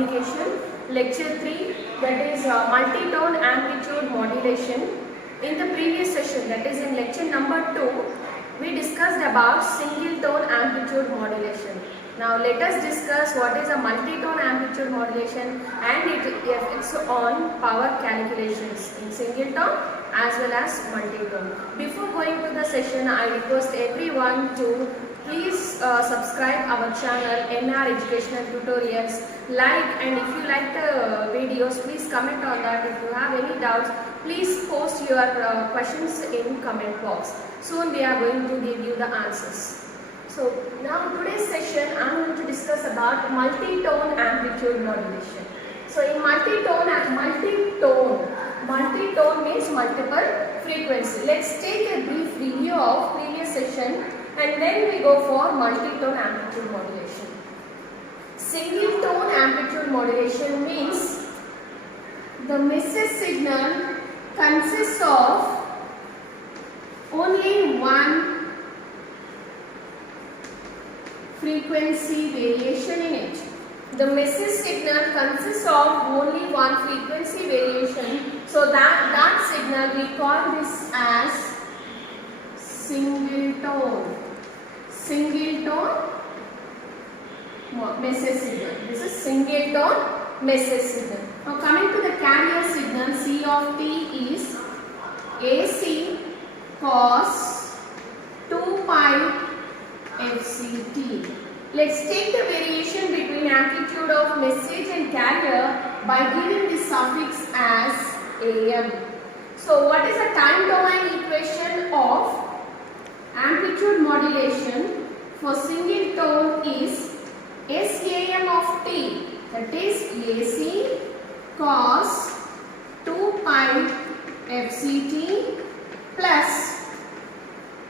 Communication, Lecture 3, that is Multi-tone amplitude modulation. In the previous session, that is in lecture number 2, we discussed about single-tone amplitude modulation. Now let us discuss what is a multi-tone amplitude modulation and its effects on power calculations in single-tone as well as multi-tone. Before going to the session, I request everyone to please subscribe our channel NR Educational Tutorials, like, and if you like the videos, please comment on that. If you have any doubts, please post your questions in comment box. Soon we are going to give you the answers. So now today's session I am going to discuss about multi-tone amplitude modulation. So in multi-tone means multiple frequency. Let's take a brief review of previous session and then we go for multi-tone amplitude modulation. Single tone amplitude modulation means the message signal consists of only one frequency variation in it. The message signal consists of only one frequency variation. So that signal we call this as single tone message signal. This is single tone message signal. Now coming to the carrier signal, C of t is AC cos 2 pi FCT. Let's take the variation between amplitude of message and carrier by giving the suffix as AM. So what is the time domain equation of amplitude modulation for single tone is SAM of t, that is AC cos 2 pi FCT plus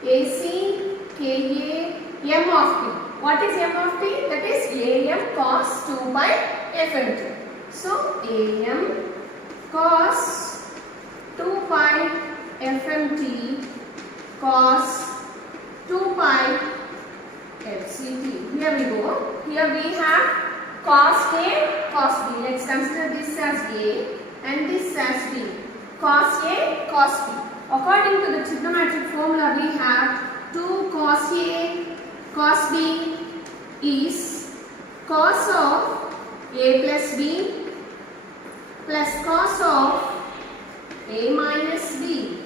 AC KA M of t. What is M of t? That is AM cos 2 pi FMT. So AM cos 2 pi FMT cos 2 pi FCT. Here we go. Here we have cos A, cos B. Let's consider this as A and this as B. Cos A, cos B. According to the trigonometric formula, we have 2 cos A, cos B is cos of A plus B plus cos of A minus B.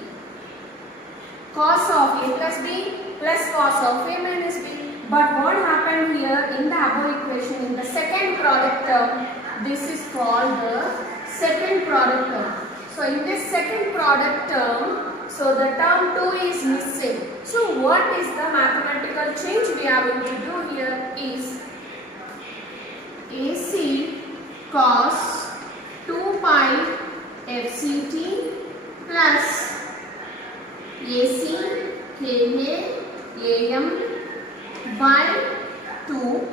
Cos of A plus B plus cos of A minus B. But what happened here in the above equation, in the second product term, this is called the second product term. So in this second product term, so the term 2 is missing. So what is the mathematical change we are going to do here is AC cos 2 pi FCT plus AC KA AM by 2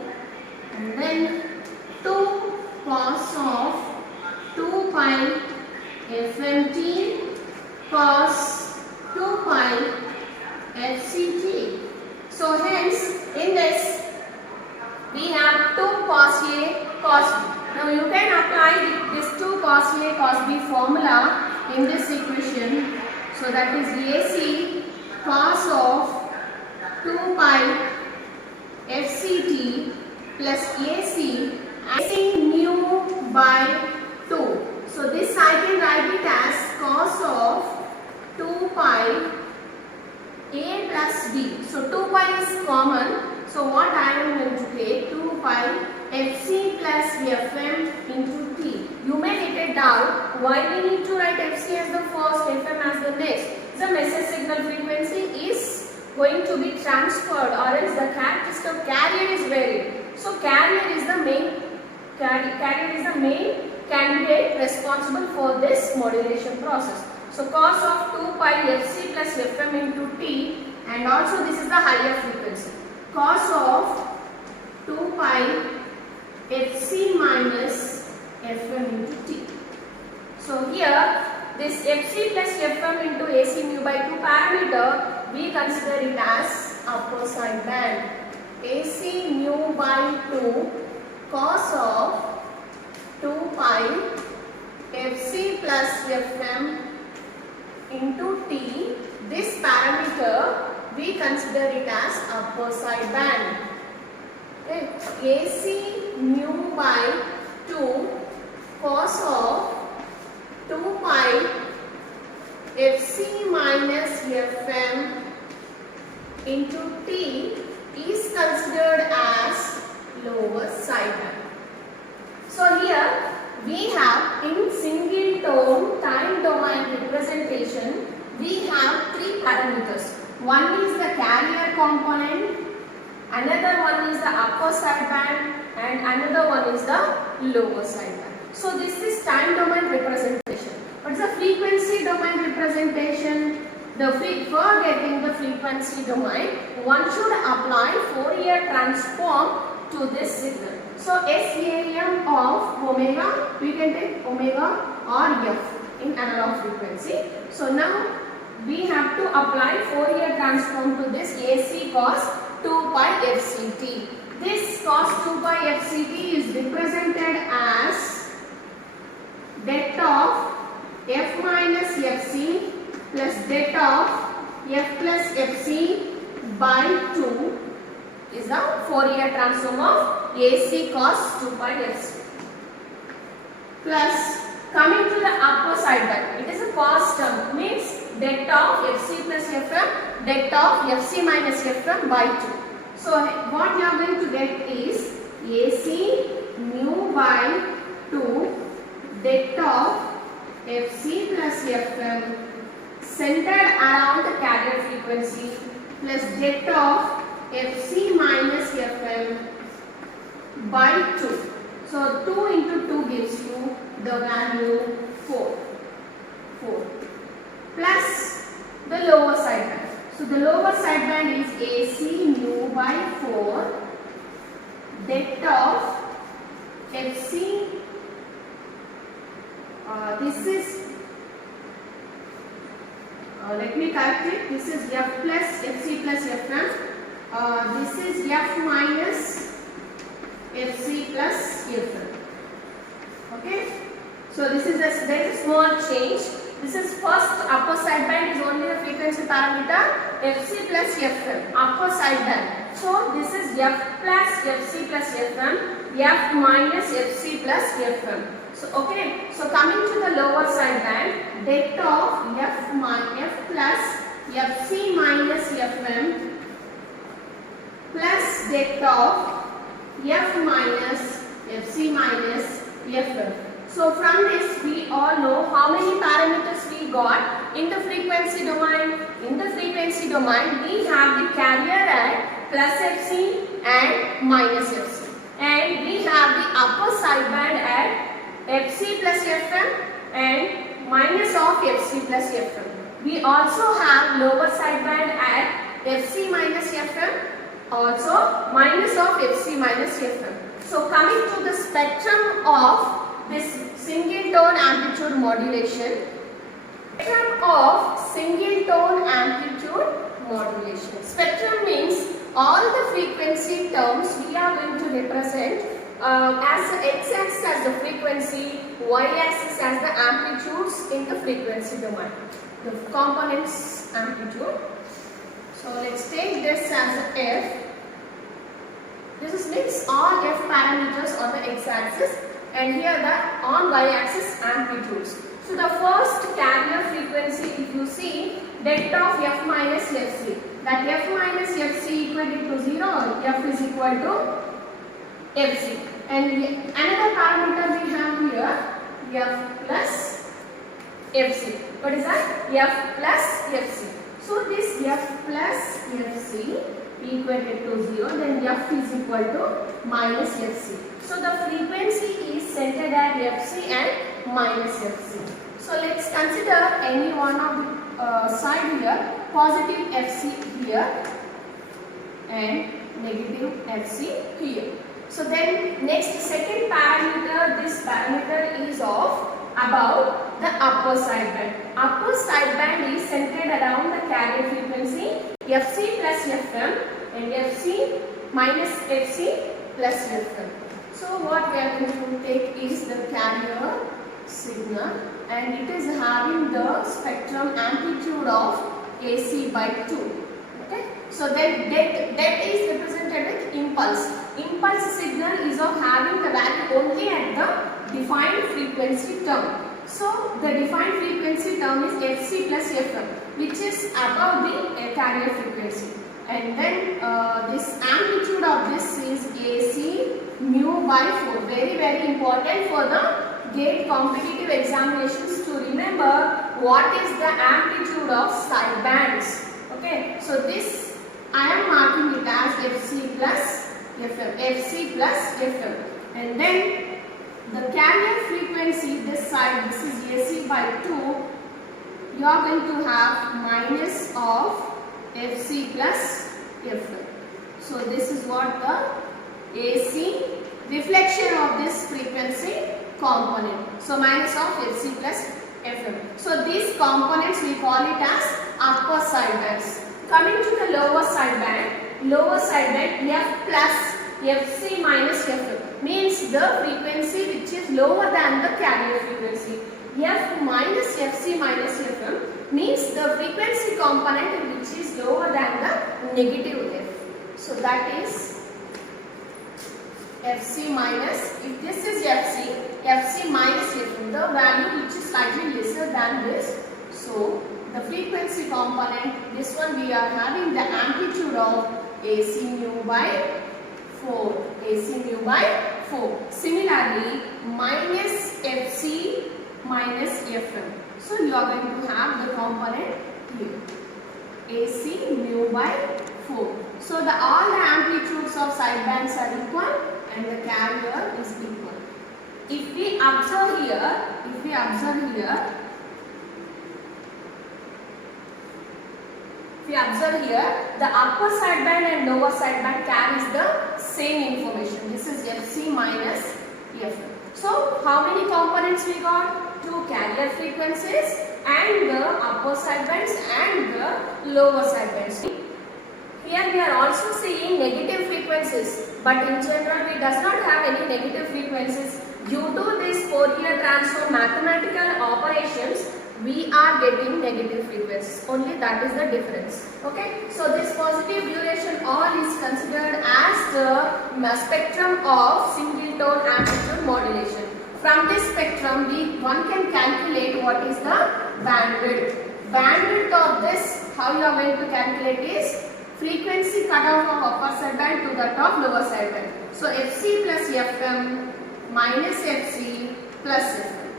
and then 2 cos of 2 pi FMT cos 2 pi FCT. So hence in this we have 2 cos A cos B. Now you can apply this 2 cos A cos B formula in this equation. So that is AC cos of 2 pi FCT plus AC mu by 2. So this I can write it as cos of 2 pi A plus B. So 2 pi is common. So what I am going to take 2 pi FC plus FM into T. You may get a doubt why we need to write FC as the first, FM as the next. The message signal frequency is going to be transferred or else the characteristic of carrier is varied. So carrier is the main candidate responsible for this modulation process. So cos of 2 pi FC plus FM into T, and also this is the higher frequency. Cos of 2 pi FC minus FM into T. So here this FC plus FM into AC mu by 2 parameter, we consider it as upper side band. AC mu by 2 cos of Fm into T, this parameter we consider it as upper sideband. Okay. AC mu by 2 cos of 2 pi Fc minus Fm into T is considered as lower sideband. So here we have in single tone time domain representation, we have three parameters. One is the carrier component, another one is the upper sideband, and another one is the lower sideband. So this is time domain representation. What is the frequency domain representation? For getting the frequency domain, one should apply Fourier transform to this signal. So SAM of omega, we can take omega or F in analog frequency. So now we have to apply Fourier transform to this AC cos 2 pi FCT. This cos 2 pi FCT is represented as det of F minus Fc plus det of F plus Fc by 2 is the Fourier transform of AC cos 2 pi Fc. Plus coming to the upper sideband, it is a cos term, means det of Fc plus Fm, det of Fc minus Fm by 2. So what you are going to get is AC mu by 2 det of Fc plus Fm centered around the carrier frequency plus det of Fc minus Fm by 2. So 2 into 2 gives you the value 4. Plus the lower sideband. So the lower sideband is AC mu by 4 det of Fc. This is let me correct it. This is F plus Fc plus Fm. This is F minus Fc plus Fm. Okay. So this is there is a small change. This is first upper sideband is only the frequency parameter Fc plus Fm, upper sideband. So this is F plus Fc plus Fm, F minus Fc plus Fm. So okay, so coming to the lower sideband, det of F plus Fc minus Fm plus det of F minus Fc minus Fm. So from this we all know how many parameters we got in the frequency domain. In the frequency domain we have the carrier at plus Fc and minus Fc, and we have the upper sideband at Fc plus Fm and minus of Fc plus Fm. We also have lower sideband at Fc minus Fm, also minus of Fc minus Fm. So coming to the spectrum of this single tone amplitude modulation. Spectrum of single tone amplitude modulation. Spectrum means all the frequency terms we are going to represent as the x-axis as the frequency, y-axis as the amplitudes in the frequency domain. The components amplitude. So let's take this as a f. This means all f parameters on the x-axis, and here the on y-axis amplitudes. So the first carrier frequency, if you see, det of f minus fc, that f minus fc equal to 0, f is equal to fc. And another parameter we have here, f plus fc. What is that? F plus fc. So this f plus fc equal to 0, then f is equal to minus fc. So the frequency is centered at fc and minus fc. So let's consider any one of the side here, positive fc here and negative fc here. So then next second parameter, this parameter is of about the upper sideband. Upper sideband is centered around the carrier frequency fc plus fm and fc minus fc plus fm. So what we are going to take is the carrier signal and it is having the spectrum amplitude of AC by 2. Okay, so then that is represented with impulse. Impulse signal is of having the value only at the defined frequency term. So the defined frequency term is Fc plus Fm, which is above the carrier frequency. And then this amplitude of this is AC mu by 4. Very, very important for the GATE competitive examinations to remember what is the amplitude of sidebands. Okay, so this I am marking it as Fc plus Fm, Fc plus Fm. And then the carrier frequency this side, this is AC by 2, you are going to have minus of Fc plus Fm. So this is what the AC reflection of this frequency component. So minus of Fc plus Fm. So these components we call it as upper sidebands. Coming to the lower sideband F plus Fc minus Fm means the frequency which is lower than the carrier frequency. F minus Fc minus Fm means the frequency component which is lower than the negative F. So that is Fc minus, if this is Fc minus Fm, the value which is slightly lesser than this. So the frequency component, this one we are having the amplitude of AC mu by 4. AC mu by 4. Similarly, minus Fc minus Fm. So you are going to have the component here. AC mu by 4. So all the amplitudes of sidebands are equal and the carrier is equal. If we observe here, the upper sideband and lower sideband carries the same information. This is Fc minus Fm. So how many components we got? 2 carrier frequencies and the upper sidebands and the lower sidebands. Here we are also seeing negative frequencies, but in general we does not have any negative frequencies. Due to this Fourier transform mathematical operations, we are getting negative frequencies. Only that is the difference. Okay. So this positive duration all is considered as the spectrum of single tone amplitude modulation. From this spectrum, one can calculate what is the bandwidth. Bandwidth of this, how you are going to calculate is frequency cutoff of upper sideband to that of lower sideband. So Fc plus Fm minus Fc plus Fm.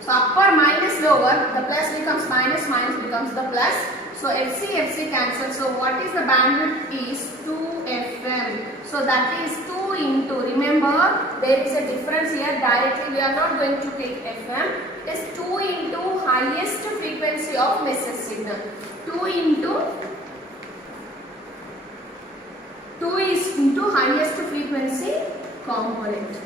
So upper minus lower, the plus becomes minus, minus becomes the plus. So Fc cancels. So what is the bandwidth is 2Fm. So that is 2 into, remember there is a difference here, directly we are not going to take Fm. It is 2 into highest frequency of message signal. 2 is into highest frequency component.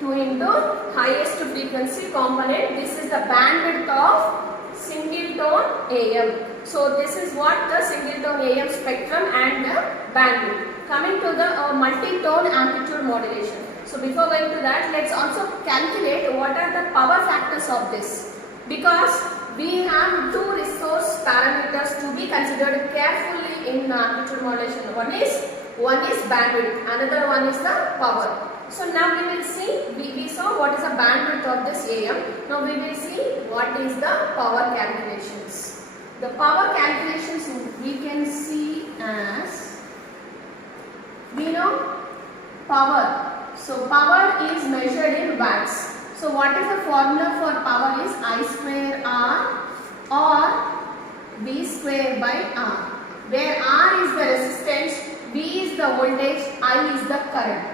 2 into highest frequency component. This is the bandwidth of single tone AM. So this is what the single tone AM spectrum and the bandwidth. Coming to the multi-tone amplitude modulation. So before going to that, let's also calculate what are the power factors of this. Because we have 2 resource parameters to be considered carefully in amplitude modulation. One is bandwidth, another one is the power. So now we will see, we saw what is the bandwidth of this AM. Now we will see what is the power calculations. The power calculations we can see as, we know power. So power is measured in watts. So what is the formula for power is I square R or V square by R. Where R is the resistance, V is the voltage, I is the current.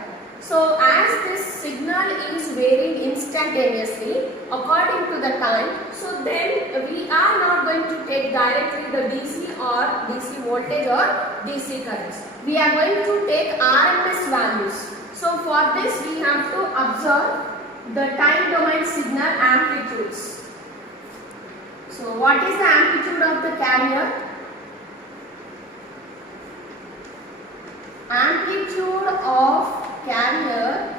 So as this signal is varying instantaneously according to the time, so then we are not going to take directly the DC or DC voltage or DC currents. We are going to take RMS values. So for this we have to observe the time domain signal amplitudes. So what is the amplitude of the carrier? Amplitude of carrier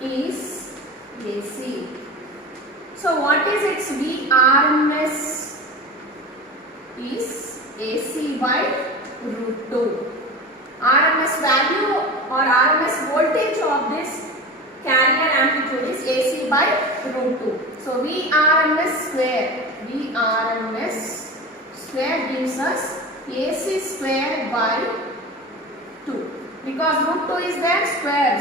is AC. So what is its VRMS? Is AC by root 2. RMS value or RMS voltage of this carrier amplitude is AC by root 2. So VRMS square gives us AC square by 2. Because root 2 is there, square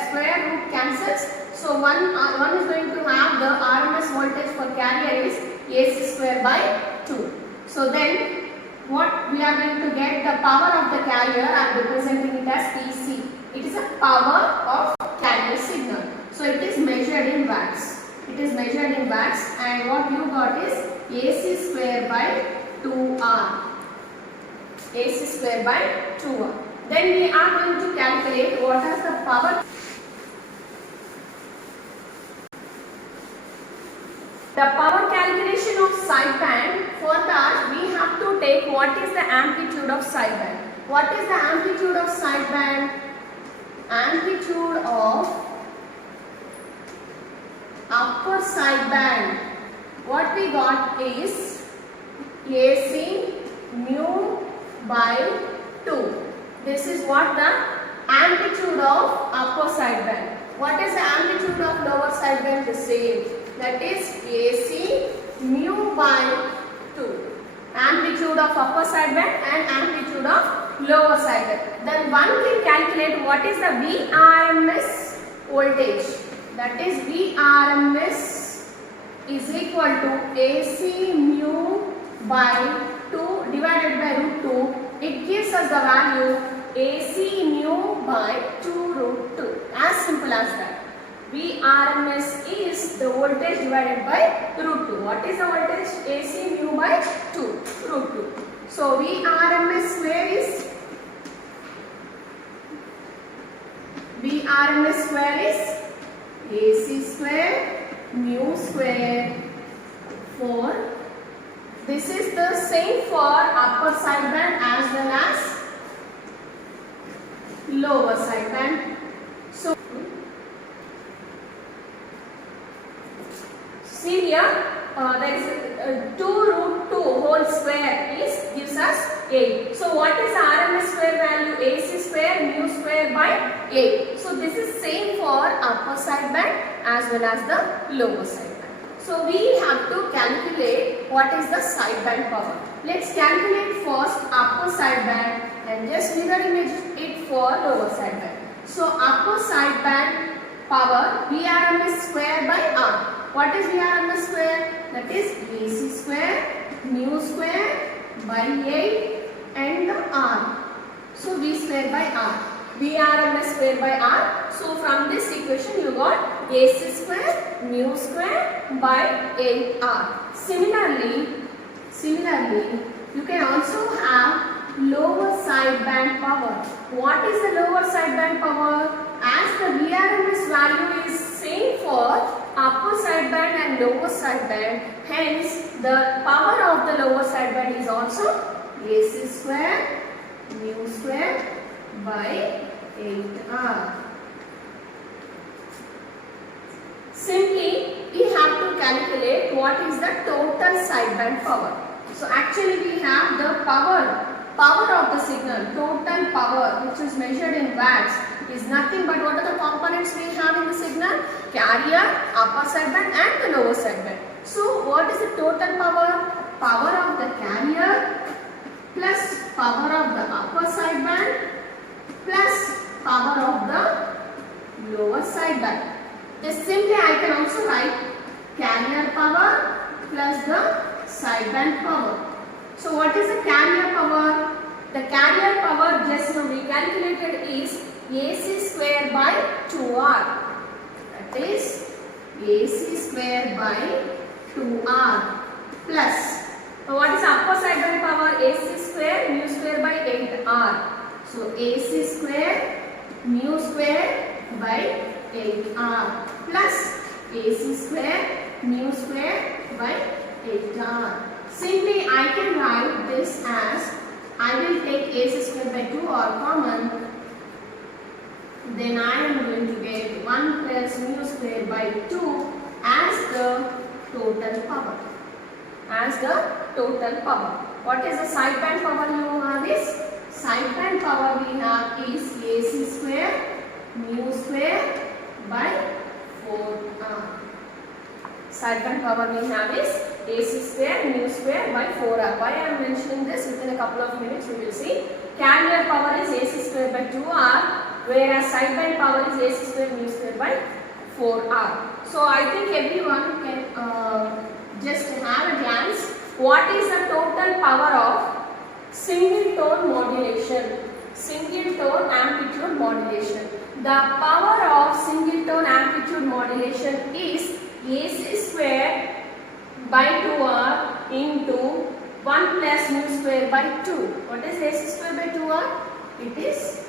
root cancels. So one is going to have the RMS voltage for carrier is AC square by 2. So then what we are going to get the power of the carrier. I am representing it as PC. It is a power of carrier signal. So it is measured in watts. And what you got is AC square by 2R. AC square by 2R. Then we are going to calculate what is the power. The power calculation of sideband, for that we have to take what is the amplitude of sideband. What is the amplitude of sideband? Amplitude of upper sideband. What we got is AC mu by 2. This is what the amplitude of upper sideband. What is the amplitude of lower sideband? The same. That is AC mu by 2. Amplitude of upper sideband and amplitude of lower sideband. Then one can calculate what is the VRMS voltage. That is VRMS is equal to AC mu by 2 divided by root 2. It gives us the value AC mu by 2 root 2. As simple as that. VRMS is the voltage divided by root 2. What is the voltage? AC mu by 2 root 2. So VRMS square is AC square mu square for, this is the same for upper sideband as well as lower sideband. So see here, there is 2 root 2 whole square gives us 8. So what is the RMS square value? AC square mu square by 8. So this is same for upper sideband as well as the lower sideband. So we have to calculate what is the sideband power. Let's calculate first upper sideband and just mirror image it for lower sideband. So upper sideband power VRMS square by R. What is VRMS square? That is AC square mu square by 8 and the R. So V square by R. VRMS square by R. So from this equation you got AC square mu square by 8R. Similarly you can also have lower sideband power. What is the lower sideband power? As the VRMS value is same for upper sideband and lower sideband, hence the power of the lower sideband is also AC square mu square by 8R. Simply we have to calculate what is the total sideband power. So actually we have the power of the signal, total power, which is measured in watts, is nothing but what are the components we have in the signal? Carrier, upper sideband and the lower sideband. So what is the total power? Power of the carrier plus power of the upper sideband plus power of the lower sideband. Just simply I can also write carrier power plus the sideband power. So what is the carrier power? The carrier power just now we calculated is AC square by 2R. That is AC square by 2R plus, what is upper sideband power? AC square mu square by 8R. So AC square mu square by 8R plus AC square mu square by 8R. Simply I can write this as, I will take AC square by 2R common, then I am going to get 1 plus mu square square by 2 as the total power. As the total power. What is the sideband power you have is? Sideband power we have is AC square mu square by 4r. Sideband power we have is AC square mu square by 4r. Why I am mentioning this? Within a couple of minutes we will see. Carrier power is AC square by 2r, whereas sideband power is AC square mu square by 4r. So I think everyone can just have a glance. What is the total power of single tone modulation? Single tone amplitude modulation. The power of single tone amplitude modulation is AC square by 2r into 1 plus mu square by 2. What is AC square by 2r? It is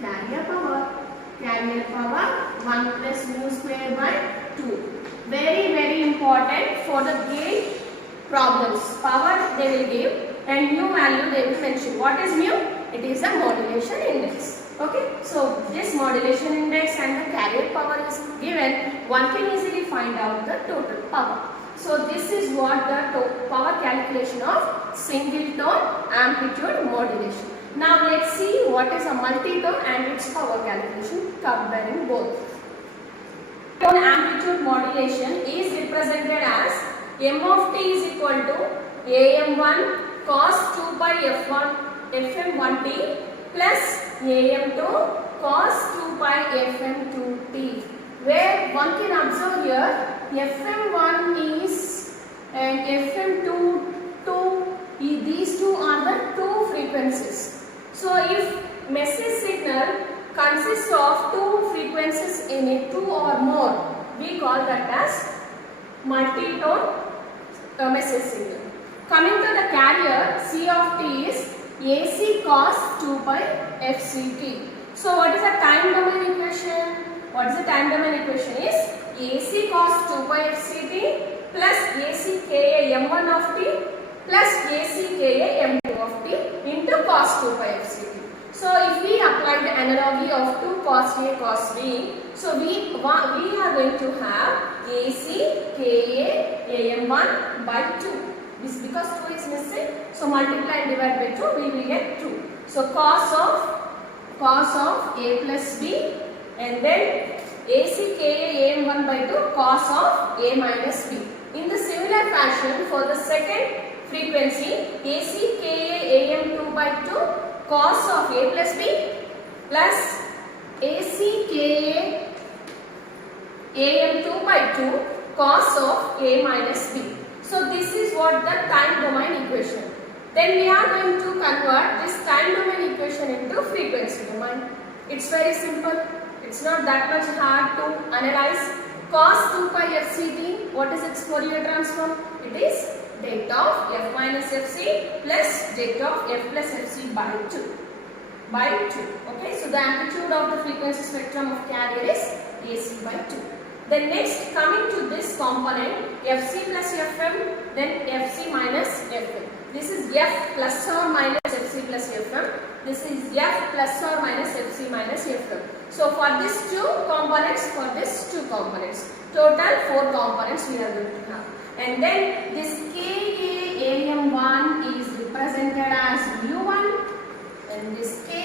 carrier power. Carrier power 1 plus mu square by 2. Very important for the gain problems. Power they will give and mu value they will mention. What is mu? It is the modulation index. Okay. So this modulation index and the carrier power is given. One can easily find out the total power. So this is what the power calculation of single tone amplitude modulation. Now let's see what is a multi-tone and its power calculation comparing both. Tone amplitude modulation is represented as m of t is equal to am1 cos 2 by f1 fm1t plus am2 cos 2 by fm2t, where one can observe here fm1 is and fm2 these two are the two frequencies. So if message signal consists of two frequencies in it, two or more, we call that as multi-tone message signal. Coming to the carrier, C of t is AC cos 2 by FCT. So what is the time domain equation? What is the time domain equation is AC cos 2 by FCT plus AC Ka m1 of t plus AC Ka m2 of t into cos 2 by FCT. So if we apply the analogy of 2 cos A cos B, so we are going to have AC Ka am1 by 2. This because 2 is missing, so multiply and divide by 2, we will get 2. So cos of A plus B, and then AC Ka am1 by 2 cos of A minus B. In the similar fashion, for the second frequency, AC Ka am2 by 2 cos of A plus B plus AC Ka am2 by 2 cos of A minus B. So this is what the time domain equation. Then we are going to convert this time domain equation into frequency domain. It's very simple. It's not that much hard to analyze. Cos 2 pi FCT, what is its Fourier transform? It is delta of f minus fc plus delta of f plus fc by 2. Okay, so the amplitude of the frequency spectrum of carrier is AC by 2. Then next, coming to this component fc plus fm, then fc minus fm. This is f plus or minus fc plus fm. This is f plus or minus fc minus fm. So for these two components, total 4 components we are going to have. And then this Ka am1 is represented as mu1 and this Ka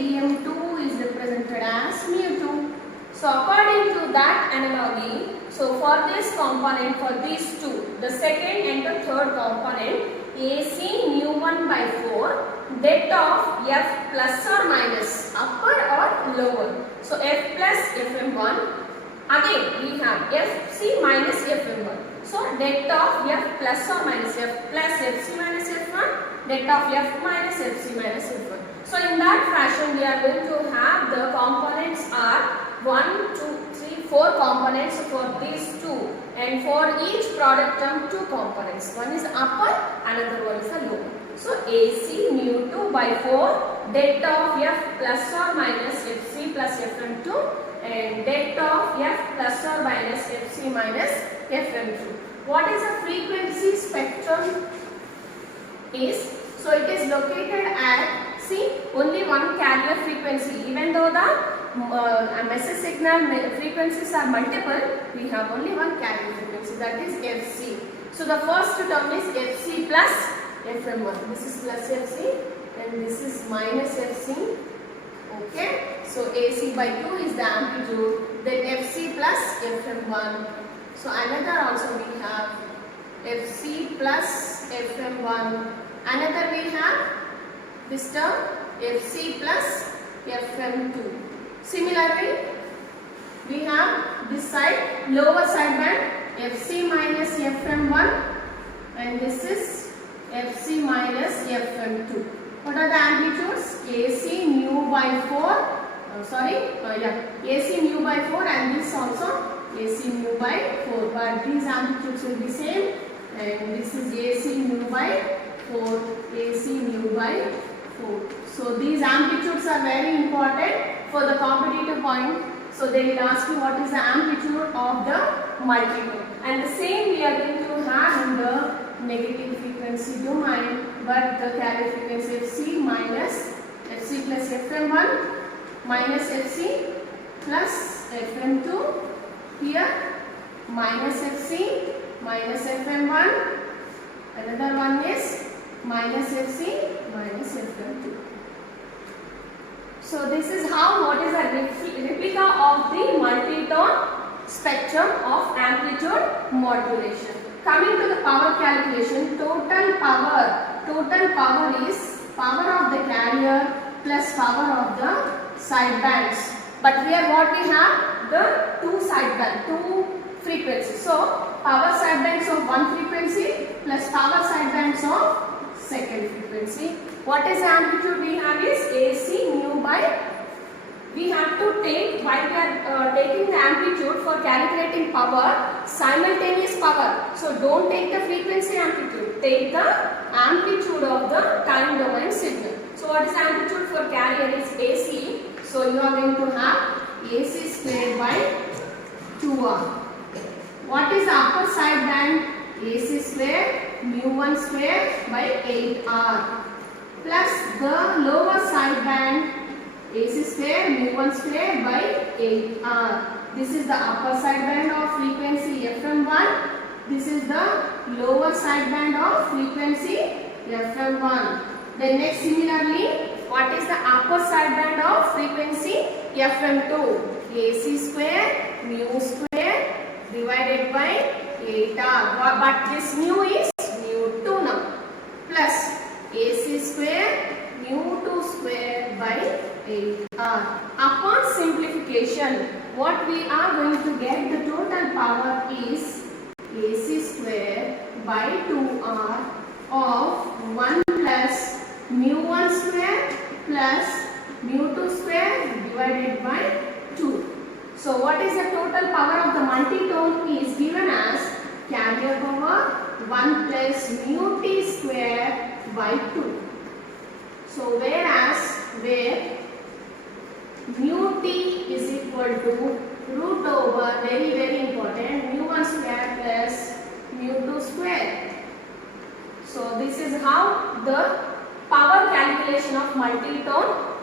am2 is represented as mu2. So according to that analogy, so for this component, for these two, the second and the third component, AC mu1 by 4, that of f plus or minus, upper or lower. So f plus fm1, again we have fc minus fm1. So that of f plus or minus, f plus fc minus f1, that of f minus fc minus f1. So in that fashion, we are going to have the components are 1, 2, 3, 4 components for these two, and for each product term 2 components. One is upper, another one is the lower. So AC mu2 by 4, delta of f plus or minus fc plus fm2, and delta of f plus or minus fc minus fm2. What is the frequency spectrum is? So it is located at, see, only one carrier frequency, even though the message signal frequencies are multiple, we have only one carrier frequency, that is Fc. So the first term is Fc plus Fm1. This is plus Fc and this is minus Fc. Okay, so AC by 2 is the amplitude, then Fc plus Fm1. So another also we have Fc plus Fm1. Another we have this term Fc plus Fm2. Similarly, we have this side, lower side band, Fc minus Fm1 and this is Fc minus Fm2. What are the amplitudes? AC mu by 4, AC mu by 4 and this also AC mu by 4. But these amplitudes will be same and this is AC mu by 4, AC mu by 4. So these amplitudes are very important for the competitive point. So they will ask you what is the amplitude of the multitone. And the same we are going to have in the negative frequency domain, but the carrier frequency Fc minus Fc plus Fm1 minus Fc plus Fm2. Here minus Fc minus Fm1. Another one is minus Fc minus Fm2. So this is how, what is a replica of the multitone spectrum of amplitude modulation. Coming to the power calculation, total power is power of the carrier plus power of the side bands. But here what we have, the two frequencies. So power side bands of one frequency plus power side bands of second frequency. What is the amplitude we have is AC mu by, we have to take, while we are taking the amplitude for calculating power, simultaneous power. So don't take the frequency amplitude, take the amplitude of the time domain signal. So what is the amplitude for carrier is AC. So you are going to have AC squared by 2R. What is the upper side band? AC squared mu1 squared by 8R. Plus the lower side band AC square mu1 square by 8R. This is the upper side band of frequency Fm1. This is the lower side band of frequency Fm1. Then next similarly, what is the upper side band of frequency Fm2? AC square mu square divided by 8R. But this mu is mu2 now. Plus AC square mu2 square by 8R. Upon simplification, what we are going to get, the total power is AC square by 2R of 1 plus mu1 square plus mu2 square divided by 2. So what is the total power of the multitone is given as carrier power 1 plus mu t square by 2. So where mu t is equal to root over, very important, mu1 square plus mu2 square. So this is how the power calculation of multitone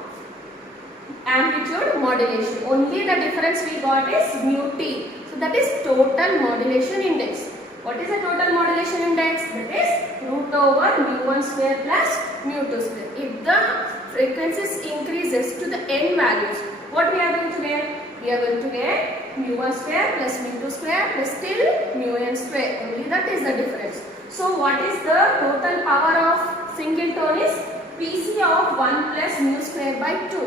amplitude modulation. Only the difference we got is mu t. So that is total modulation index. What is the total modulation index? That is root over mu1 square plus mu2 square. If the frequencies increases to the n values, what we are going to get? We are going to get mu1 square plus mu2 square plus till mu n square. Only that is the difference. So what is the total power of single tone is Pc of 1 plus mu square by 2.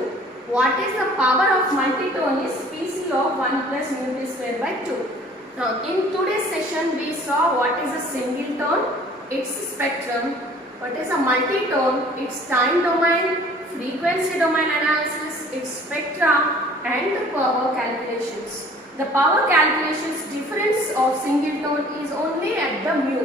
What is the power of multitone is Pc of 1 plus mu t square by 2. Now in today's session we saw what is a single tone, its spectrum, what is a multitone, its time domain, frequency domain analysis, its spectra and the power calculations. The power calculations difference of single tone is only at the mu.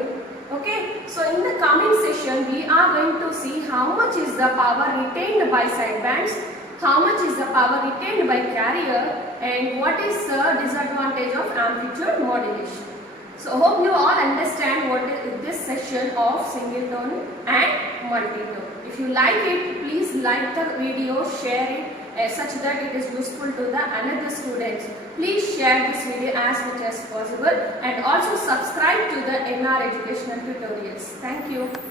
Okay, so in the coming session we are going to see how much is the power retained by sidebands, how much is the power retained by carrier, and what is the disadvantage of amplitude modulation. So hope you all understand what is this session of single tone and multitone. If you like it, please like the video, share it such that it is useful to the another students. Please share this video as much as possible and also subscribe to the NR Educational Tutorials. Thank you.